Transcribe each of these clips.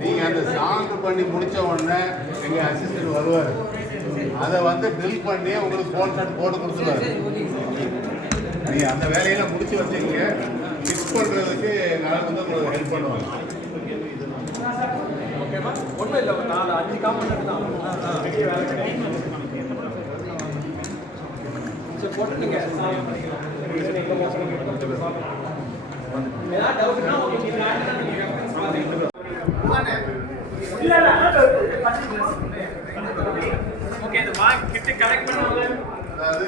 நீங்கள் அந்த சால்வ் பண்ணி முடித்த உடனே எங்கள் அசிஸ்டன்ட் வருவார். அதை வந்து ட்ரில் பண்ணி உங்களுக்கு ஃபோன் ஷாட் போட்டு கொடுத்துருவாரு. நீங்கள் அந்த வேலையெல்லாம் முடிச்சு வச்சுங்க. ஃபிக்ஸ் பண்ணுறதுக்கு எங்களால் வந்து உங்களுக்கு ஹெல்ப் பண்ணுவாங்க. ஓகேவா? ஒன்றும் இல்லை, 4-5 காம்பனண்ட் தான் சரி போட்டு நீங்கள் சால்வ் பண்ணிக்கலாம். ஏதாவது டவுட்னா உங்களுக்கு ஓகே இந்த மார்க் கிட்ட கரெக்ட் பண்ணுவாங்க. அதாவது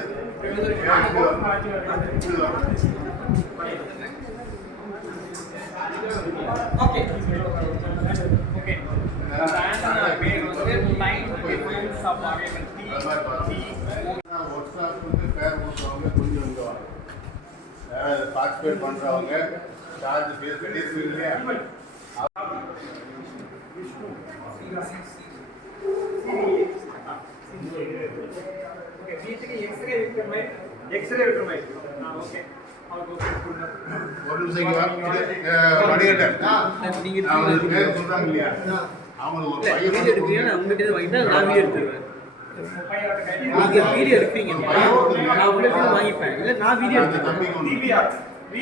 ஓகே ஓகே பேர் வந்து line difference of variable WhatsApp வந்து பேர் கொடுத்தவங்க கொஞ்சம் இங்கே வாங்க. யாராவது பார்ட்டிசிபேட் பண்ணுறவங்க சார்ஜ் ஃபீஸ் கட்டியிருப்பீங்க இல்லையா? ஓகே வீட்டுக்கு எக்ஸ்ரே இருக்கிற மாதிரி ஓகே ஒரு நிமிஷம் வடிகட்டேன். நீங்கள் பேர் சொல்கிறாங்க இல்லையா? அவங்களுக்கு ஒரு பையன் எடுக்கிறீங்கன்னா உங்ககிட்ட வாங்கிட்டா நான் வீடியோ எடுத்துருவேன். நீங்க வீடியோ எடுப்பீங்க, நான் உங்ககிட்ட வாங்கிப்பேன். இல்லை நான் வீடியோ எடுத்துருவேன். you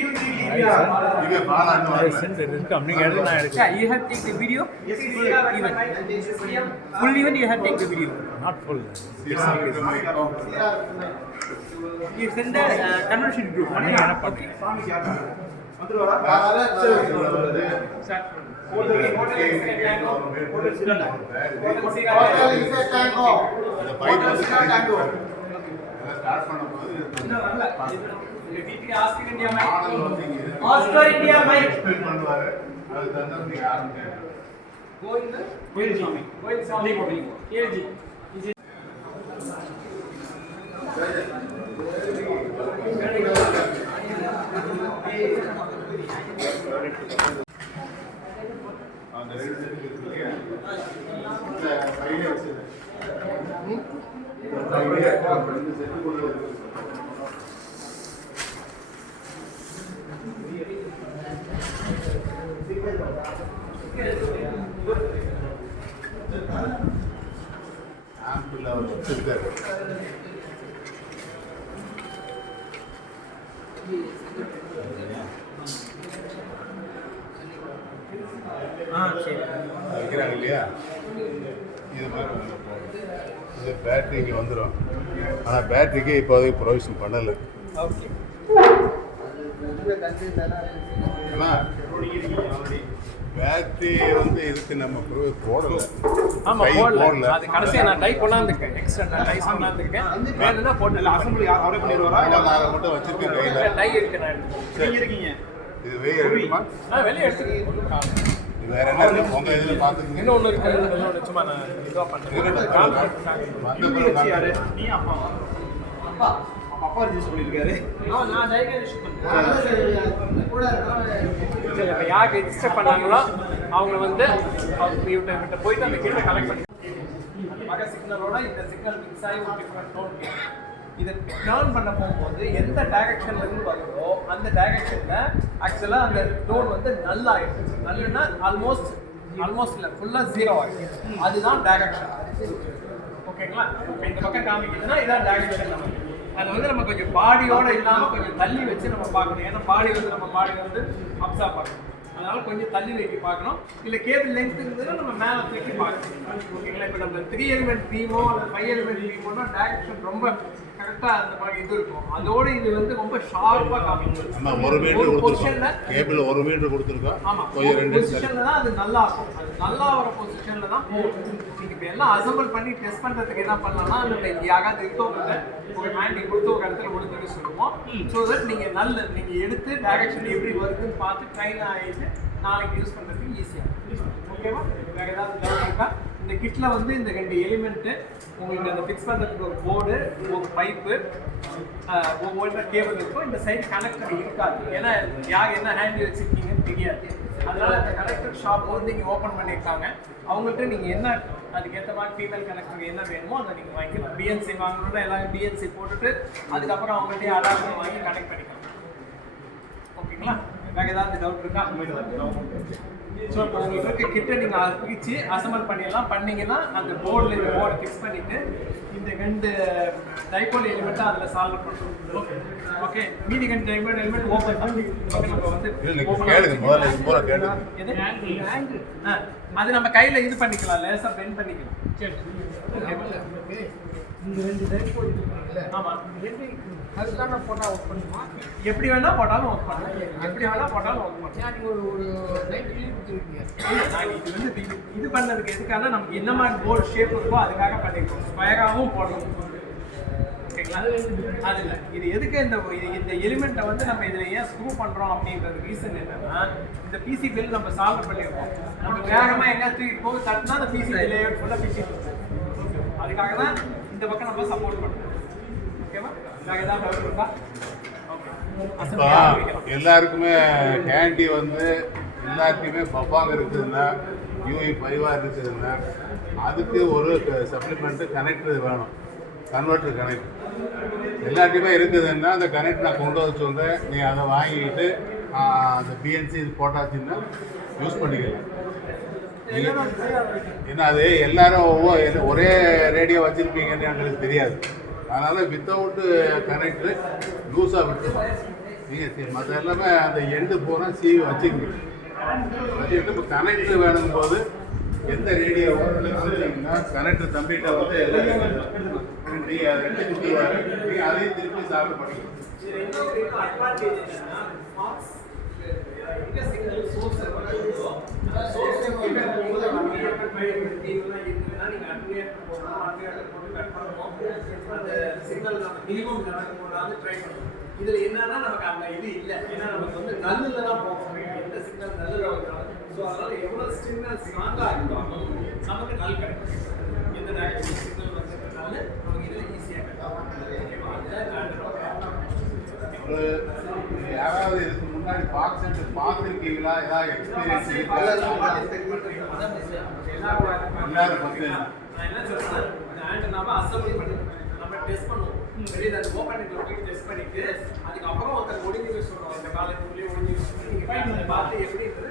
have take the video full event you have take the video not full. you send the conversion group okay Oscar India mic பண்ணுவாரு. அது தந்தம் நீங்க ஆரம்பிங்க. கோயில் சாமி கேஜி அந்த ரெண்டு செட் இருக்கு. இந்த ஃபைலே வச்சிரு. இந்த ஃபைலே ரெண்டு செட் கொண்டு வந்து ஆம்பிள் அவர் வச்சிருக்காரு. வைக்கிறாங்க இல்லையா? இது மாதிரி இது பேட்டரிக்கு வந்துடும். ஆனால் பேட்டரிக்கு இப்போதைக்கு ப்ரொவிஷன் பண்ணலை. பேட்டரி வந்து இதுக்கு நம்ம போடல. ஆமா போடல. அது கடைசியா நான் டைப் பண்ணாந்துக்கேன். எக்ஸ்ட்ரா நான் டைப் பண்ணாந்துக்கேன். வேணும்னா போடல. அசெம்பிளி அவரே பண்ணிடுவாரா? இல்ல நான் அதை மட்டும் வச்சிருக்கேன் கையில. டை இருக்கு நான் எடுத்துக்கிறேன். இருக்கீங்க. இது வெளிய எடுக்குமா? வெளிய எடுத்துக்கிறேன். இது வேற என்ன இருக்கு? உங்க இதுல பாத்துக்கங்க. இன்னொன்னு இருக்கு. இன்னொன்னு சும்மா நான் இதுவா பண்றேன். வந்து யாரு? நீ அப்பா. அப்பா ரிஜிஸ்டர் பண்ணிருக்காரு. நான் டைகர் ரிஜிஸ்டர் கூட இப்ப யார் ரெஜிஸ்டர் பண்ணாங்களோ அவங்க வந்து இவர்கிட்ட போயிட்டு அந்த கிட்ட கலெக்ட் பண்ணி மக சிக்னலோட இந்த சிக்னல் மிக்ஸ் ஆகி ஒரு டிஃபரெண்ட் டோன் இதை டர்ன் பண்ண போகும்போது எந்த டைரக்ஷன்ல இருந்து வருதோ அந்த டைரக்ஷன்ல ஆக்சுவலா அந்த டோன் வந்து நல்லா ஆயிடுச்சு. நல்லுன்னா ஆல்மோஸ்ட் இல்லை ஃபுல்லா 0 ஆயிடுச்சு. அதுதான் டைரக்ஷன். ஓகேங்களா? இந்த பக்கம் காமிக்குதுன்னா இதான் டைரக்ஷன். நமக்கு அது வந்து நம்ம கொஞ்சம் பாடியோட இல்லாமல் கொஞ்சம் தள்ளி வச்சு நம்ம பார்க்கணும். ஏன்னா பாடி வந்து நம்ம பாடி வந்து அப்சர்வ் பண்ணணும். அதனால கொஞ்சம் தள்ளி வைக்க பார்க்கணும். இல்லை கேபிள் லென்த் இருந்ததுன்னா நம்ம மேலே தூக்கி பார்க்கணும். ஓகேங்களா? இப்போ நம்ம 3 எலிமெண்ட் பீமோ அல்லது 5 எலிமெண்ட் பீமோனா டைரக்ஷன் ரொம்ப கரெக்டாக அந்த மாதிரி இது இருக்கும். அதோட இது வந்து ரொம்ப ஷார்ப்பாக காமிக்கும். நம்ம ஒரு பொசிஷன்ல கேபிள் 1 மீட்டர் கொடுத்துருக்கோம். ஆமாம், ஒரு பொசிஷன்ல தான் அது நல்லா இருக்கும். அது நல்லா வர பொசிஷன்ல தான் போகும். நீங்கள் இப்போ எல்லாம் அசம்பிள் பண்ணி டெஸ்ட் பண்ணுறதுக்கு என்ன பண்ணலாம்னா நம்ம யாராவது இருக்கவங்க ஒரு ஹேண்ட் கொடுத்து ஒரு இடத்துல கொடுத்துட்டு சொல்லுவோம். ஸோ தட் நீங்கள் எடுத்து டைரக்ஷன் எப்படி வருதுன்னு பார்த்து ட்ரைன் ஆகிட்டு நாளைக்கு யூஸ் பண்ணுறதுக்கு ஈஸியாக இருக்கும். ஓகேவா? வேறு ஏதாவது டவுட் இருக்கா? இந்த கிட்டில் வந்து இந்த 2 எலிமெண்ட்டு உங்களுக்கு அந்த ஃபிக்ஸ் பண்ணுறதுக்கு ஒரு போர்டு, ஒரு பைப்பு, ஒவ்வொரு கேபிள் இருக்கும். இந்த சைடு கனெக்டர் இருக்காது. ஏன்னா யார் என்ன ஹேண்ட் வச்சுருக்கீங்கன்னு தெரியாது. அதனால அந்த கனெக்டர் ஷாப் வந்து இங்கே ஓப்பன் பண்ணியிருக்காங்க. அவங்கள்ட்ட நீங்கள் என்ன அதுக்கேற்ற மாதிரி ஃபீமேல் கனெக்டர் என்ன வேணுமோ அதை நீங்கள் வாங்கிக்கலாம். பிஎன்சி வாங்கணுன்னா எல்லாரும் பிஎன்சி போட்டுட்டு அதுக்கப்புறம் அவங்கள்ட்டே அடாப்டர் வாங்கி கனெக்ட் பண்ணிக்கலாம். ஓகேங்களா? வேறு வேறு ஏதாவது டவுட் இருக்கா அந்த மாதிரி வந்து. ஸோ இப்போ உங்களுக்கு இருக்க கிட்ட நீங்கள் பிரித்து அசம்பிள் பண்ணிடலாம். பண்ணிங்கன்னா அந்த போர்டில் இந்த போர்டை ஃபிக்ஸ் பண்ணிவிட்டு இந்த 2 டைபோல் எலிமெண்ட்டை அதில் சால்வ் பண்ணுறோம். ஓகே, மீதி 2 டைபோல் எலிமெண்ட் ஓப்பன் பண்ணி நம்ம வந்து அது நம்ம கையில் இது பண்ணிக்கலாம், லேசாக பெண்ட் பண்ணிக்கலாம். இந்த 2 டைபோல் இருக்குங்களா? ஆமாம், அதுக்கான போட்டால் ஒர்க் பண்ணுமா? எப்படி வேணா போட்டாலும் ஒர்க் பண்ணலாம். எப்படி வேணா போட்டாலும் ஒர்க் பண்ணலாம். நீங்கள் ஒரு நைட் லீவ் கொடுத்துருக்கீங்க. இது வந்து இது பண்ணதுக்கு எதுக்காக நமக்கு என்ன மாதிரி போர்ட் ஷேப் இருக்கோ அதுக்காக பண்ணிருக்கோம். ஸ்கொயராகவும் போடணும். ஓகேங்களா? அது இல்லை, இது எதுக்கு இந்த எலிமெண்ட்டை வந்து நம்ம இதில் ஏன் ஸ்க்ரூ பண்ணுறோம் அப்படின்றது ரீசன் என்னன்னா, இந்த பிசி பில் நம்ம சால்வ் பண்ணியிருக்கோம். நம்ம வேகமாக எங்கே தூக்கிட்டு போக தட்டினா அந்த பிசி லேஅவுட் ஃபுல்லாக பிசி அதுக்காக தான் இந்த பக்கம் நம்ம சப்போர்ட் பண்ணுறோம். ஓகேவா? வேறு ஏதாவது டவுட் இருக்கா? எல்லாருக்குமே கேண்டி வந்து எல்லாருக்குமே பப்பாங்க இருக்குதுன்னா UE5 இருக்குதுன்னா அதுக்கு ஒரு சப்ளிமெண்ட்டு கனெக்டர் வேணும், கன்வெர்ட்டர் கனெக்ட். எல்லாத்தையுமே இருக்குதுன்னா அந்த கனெக்ட் நான் கொண்டு வர சொல்கிறேன். நீ அதை வாங்கிக்கிட்டு அந்த பிஎன்சி போட்டாச்சுன்னா யூஸ் பண்ணிக்கலாம். ஏன்னா அது எல்லாரும் ஒரே ரேடியோ வச்சுருப்பீங்கன்னு எங்களுக்கு தெரியாது. அதனால் வித்தவுட்டு கனெக்டரு லூஸாக விட்டுருவோம். நீங்கள் மற்ற எல்லாமே அந்த எண்டு போனால் சீவி வச்சுக்கணும். வச்சுக்கிட்டு இப்போ கனெக்டர் வேணும் போது எந்த ரேடியோ வச்சுருந்தீங்கன்னா கனெக்டர் தம்பிகிட்ட வந்து நீங்கள் அதை கொடுத்துருவாரு. நீங்கள் அதையும் திருப்பி சால்வ் பண்ணிக்கலாம். இதுல என்னன்னா நமக்கு அந்த இது இல்லை. ஏன்னா நமக்கு வந்து நல்லுல தான் போகும். எந்த சிக்னல் நல்லுல வைக்கிறோம். ஸோ அதனால எவ்வளவு சிக்னல் ஸ்ட்ராங்காக இருந்தாலும் நமக்கு நல் கிடைக்கும். எந்த டைரக்ஷன் சிக்னல் வச்சுருக்கனால நமக்கு இதில் ஈஸியாக கிடைக்கும். யாராவது இதுக்கு முன்னாடி பாக்ஸ் சென்டர் பார்த்துருக்கீங்களா? ஏதாவது எக்ஸ்பீரியன்ஸ் இருக்கா? எல்லாரும் பார்த்தீங்கன்னா நான் என்ன சொல்றேன்னா, இந்த ஆண்டனாவை அசம்பிள் பண்ணி நம்ம டெஸ்ட் பண்ணுவோம். வெளியில அந்த ஓப்பன் நெட்வொர்க் டெஸ்ட் பண்ணிட்டு அதுக்கப்புறம் ஒருத்தர் ஒழுங்கி போய் சொல்றோம். இந்த காலேஜ்லேயே ஒழுங்கி நீங்க பார்த்து எப்படின்றது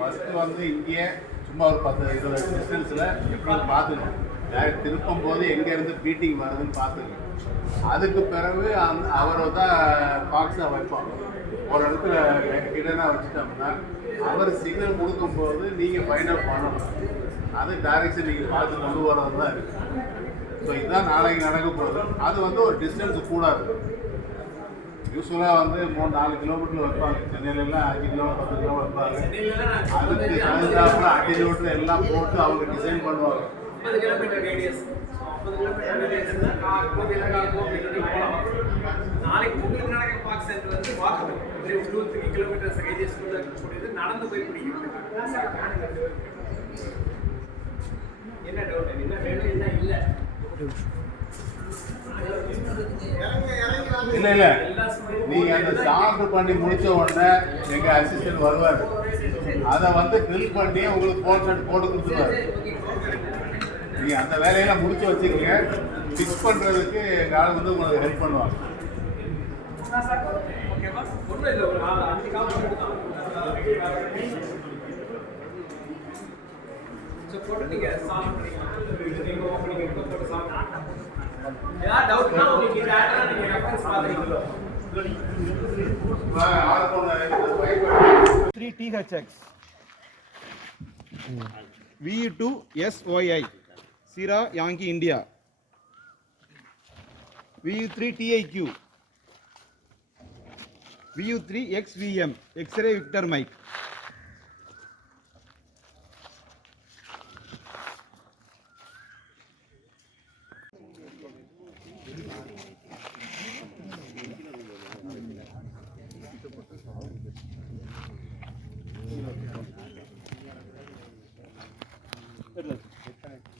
ஃபர்ஸ்ட் வந்து இங்கே சும்மா ஒரு 10-20 டிஸ்டன்ஸில் எப்படி பார்த்துக்கணும். திருப்பும் போது எங்கேருந்து பீட்டிங் வருதுன்னு பார்த்துக்கணும். அதுக்கு பிறகு அவரை தான் பாக்ஸாக வைப்பாங்க. ஒரு இடத்துல கிடனா வச்சுட்டோம்னா அவர் சிக்னல் கொடுக்கும்போது நீங்கள் ஃபைண்ட் அவுட் பண்ணணும். அது டைரக்ஷன் நீங்கள் பார்த்து கொண்டு வர்றது தான் இருக்குது. ஸோ இதுதான் நாளைக்கு நடக்க போகுது. அது வந்து ஒரு டிஸ்டன்ஸு கூடாது. யூஸ்வலாக வந்து 3-4 கிலோமீட்டர் வைப்பாங்க. சென்னையிலலாம் 5 கிலோமீட்டர் 10 கிலோமீட்டர் வைப்பாங்க. அதுக்கு தகுந்தாப்புல அட்டிலோட்டர் எல்லாம் போட்டு அவங்க டிசைன் பண்ணுவாங்க. 50 கிலோமீட்டர் ரேடியஸ். 50 கிலோமீட்டர் ரேடியஸ்னா நாளைக்கு உங்களுக்கு நடக்கிற பாக்ஸ் சென்டர் வந்து வாக்கபிள். 2-3 கிலோமீட்டர்ஸ் ரேடியஸ்க்குள்ள இருக்கக்கூடியது நடந்து போய் பிடிக்கும். என்ன டவுட்? என்ன வேணும் என்ன இல்லை? இல்லை நீங்கள் அந்த சால்வ் பண்ணி முடித்த உடனே எங்கள் அசிஸ்டன்ட் வருவார். அதை வந்து ட்ரில் பண்ணி உங்களுக்கு போட்டு கொடுத்துருவாரு. நீங்கள் அந்த வேலையெல்லாம் முடிச்சு வச்சுக்கோங்க. ஃபிக்ஸ் பண்ணுறதுக்கு எங்கள் ஆள் வந்து உங்களுக்கு ஹெல்ப் பண்ணுவாங்க. ஓகேவா? ஒன்றும் இல்லை, ஒரு 5 கால் தான். ஸோ போட்டு நீங்கள் சால்வ் பண்ணிக்கலாம். நீங்கள் ஓப்பனிங் போட்டு சால்வ் பண்ணலாம். ஏதாவது டவுட்னா உங்களுக்கு இந்த ஆடை நீங்கள் ரெஃபரன்ஸ் பார்த்துக்கலாம். 3THX VU2SYI Sierra Yankee India VU3TIQ VU3XVM X-ray Victor Mike.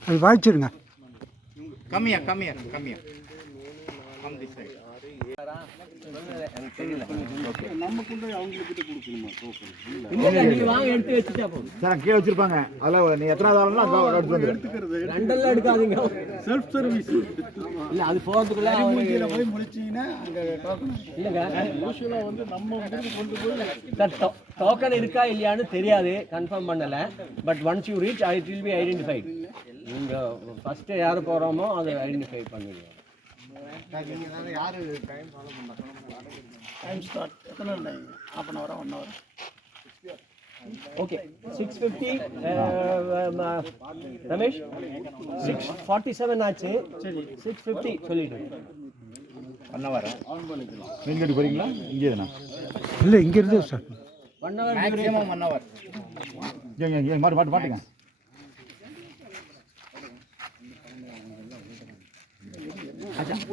அது வாய்ச்சிருங்க. Come here. Come this side. எனக்கு தெரியல. நமக்குள்ள அவங்ககிட்ட கொடுக்கணுமா டோக்கன்? இல்ல நீங்க வாங்க எடுத்து வச்சுட்டா போதும். சார் கீழே வச்சிருப்பாங்க. அதில் நீ எத்தனை ஆளுன்னா எடுத்து வந்து எடுத்துக்கிறது ரெண்டெல்லாம் எடுக்காதீங்க. Self service. இல்ல அது போறதுக்குள்ள மூஞ்சியில போய் முடிச்சீங்கன்னா அங்க டோக்கன் இல்லங்க யூசுவலா வந்து நம்ம ஊருக்கு கொண்டு போய் சார் டோக்கன் இருக்கா இல்லையான்னு தெரியாது, கன்ஃபார்ம் பண்ணல. But once you reach it will be identified. நீங்க ஃபர்ஸ்ட் யாரு போறோமோ அதை ஐடென்டிஃபை பண்ணிடுவோம். யாரு டைம் ஃபாலோ பண்றாங்க? டைம் ஸ்டார்ட் எத்தனை time? half an hour 1 hour? Okay 6:50 Ramesh 6:47 ஆச்சு. சரி 6:50 சொல்லிடு. 1 hour மீன் கட்டி போறீங்களா? இங்கே தானே? இல்ல இங்க இருந்து ஸ்டார்ட் 1 hour மேக்ஸிமம் 1 hour. ஏங்க மாட்டுங்க.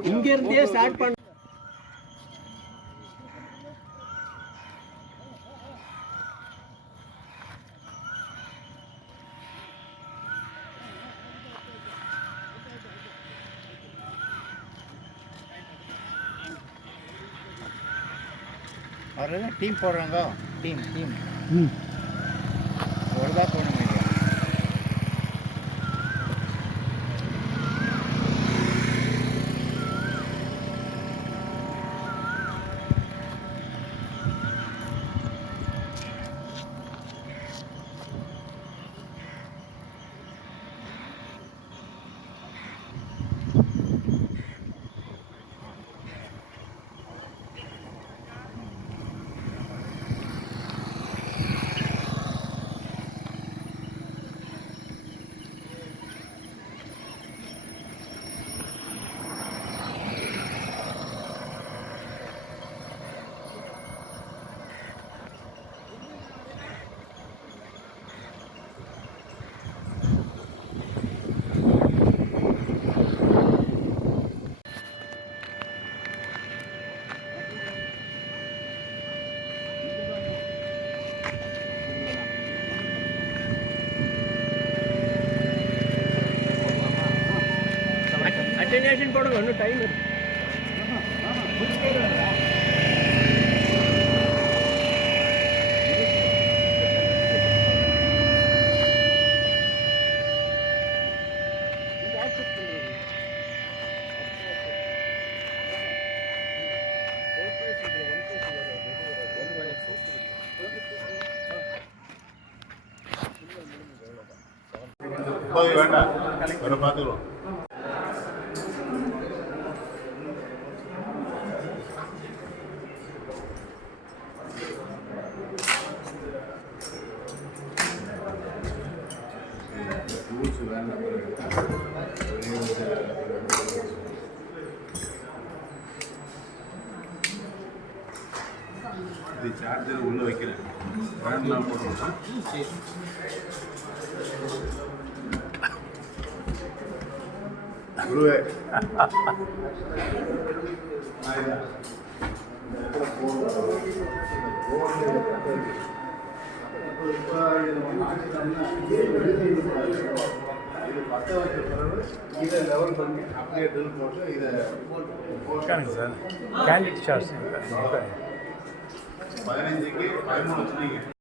இங்க இருந்தே ஸ்டார்ட் பண்ண. ஒரு டீம் போடுறாங்க. டீம் ஒழுங்கா போகணும். அட்டென்ஷன் போடுங்க, இன்னும் டைம் இருக்கு. வேண்டாம் வேற பார்த்துக்கலாம். இது சார்ஜர் உள்ள வைக்கிறேன். வேண்டாம் போடுறோம். குருவே பத்த வச்ச பிறகு இதை லெவல் பண்ணி அப்படியே ட்ரில் போட்டு இதை சார் கேண்டிட் ஷார்ட்ஸ் 15க்கு 13 வச்சுட்டீங்க.